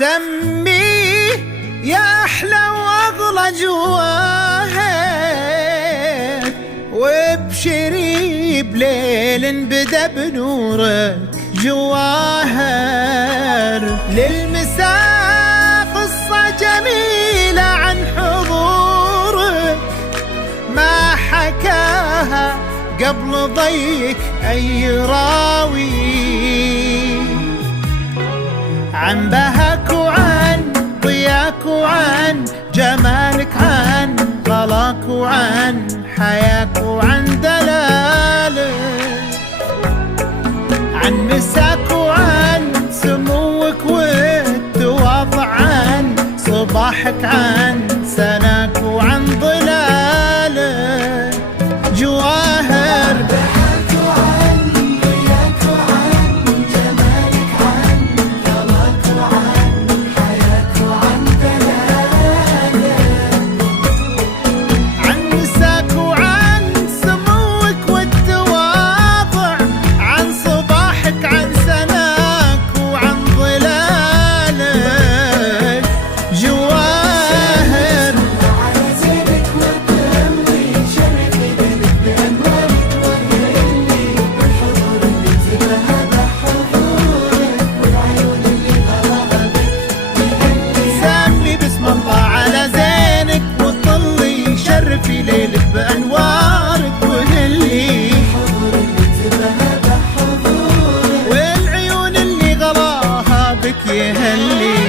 سميه يا أحلى وأغلى جواهر، وابشري بليل بدا بنورك جواهر. للمساء قصة جميلة عن حضورك ما حكاها قبل ضيك أي راوي، عن بهاك وعن ضياك وعن جمالك، عن غلاك وعن حياك وعن دلالك، عن مساك وعن سموك والتواضع، عن صباحك عن سناك وعن ظلالك جواهر. بهاك وعن ضياك وعن جمالك، عن غلاك وعن حياك وعن دلالك، عن مساك وعن سموك والتواضع، عن صباحك عن سناك وعن ظلالك جواهر. على زينك وتمضي شرف ليلك بأنوارك، وهلي بالحضور اللي تبهى بحضورك، والعيون اللي غلاها بك يهلي. سمي باسم الله على زينك وطلي شرفي ليلك بأنوارك، وهلي الحضور اللي تبهى بحضورك، والعيون اللي غلاها بك يهلي.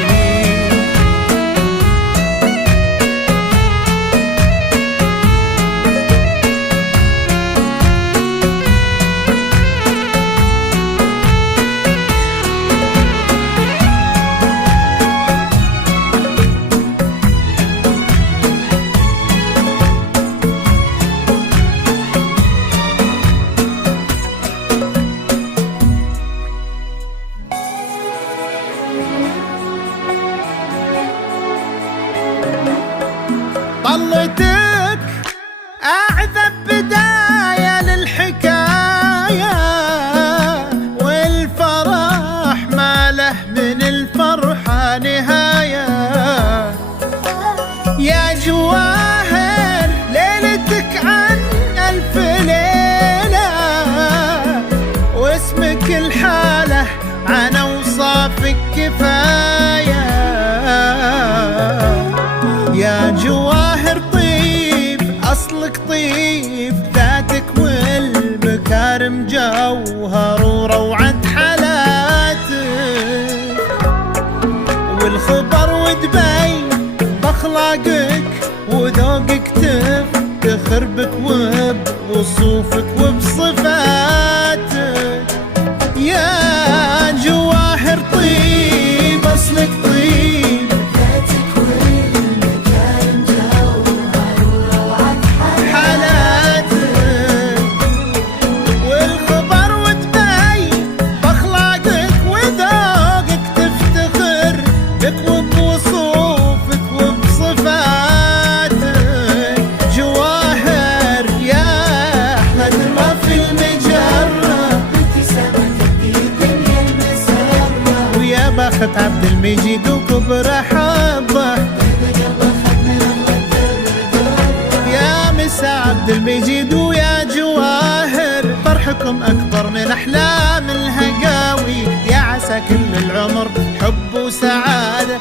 طلتك أعذب بداية للحكاية، والفرح ما له من الفرحة نهاية. يا جواهر ليلتك عن ألف ليلة، واسمك الحالة عن أوصافك كفاية. يا جواهر طيب أصلك طيب، ذاتك والمكارم جوهر وروعة حالاتك، والخبر ودبي بأخلاقك وذوقك تفتخر بك وبوصوفك وبصفاتك. يا جواهر طيب أصلك طيب، ذاتك والمكارم جوهر وروعة حالاتك، والخبر وتبين بأخلاقك وذوقك تفتخر بك وبوصوفك وبصفاتك جواهر. يا أحمد ما في المجرة ابتسامة تهدي الدنيا المسرة، ويا بخت عبد المجيد وكبر حظه. يا مسا عبد المجيد ويا جواهر، فرحكم أكبر من أحلام الهقاوي. يا عسى كل العمر حب وسعادة